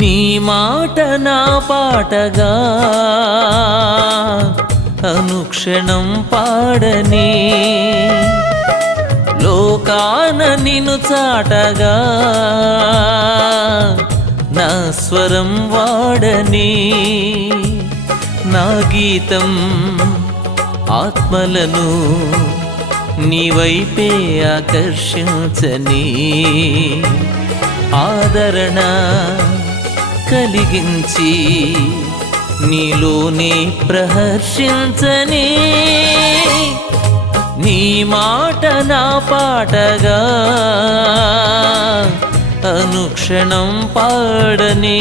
నీ మాట నా పాటగా అనుక్షణం పాడని. లోకాన నిను చాటగా నా స్వరం వాడని. నా గీతం ఆత్మలను నీ వైపే ఆకర్షించని. ఆదరణ కలిగించి నీలోనే ప్రహర్షించని. నీ మాట నా పాటగా అనుక్షణం పాడనే.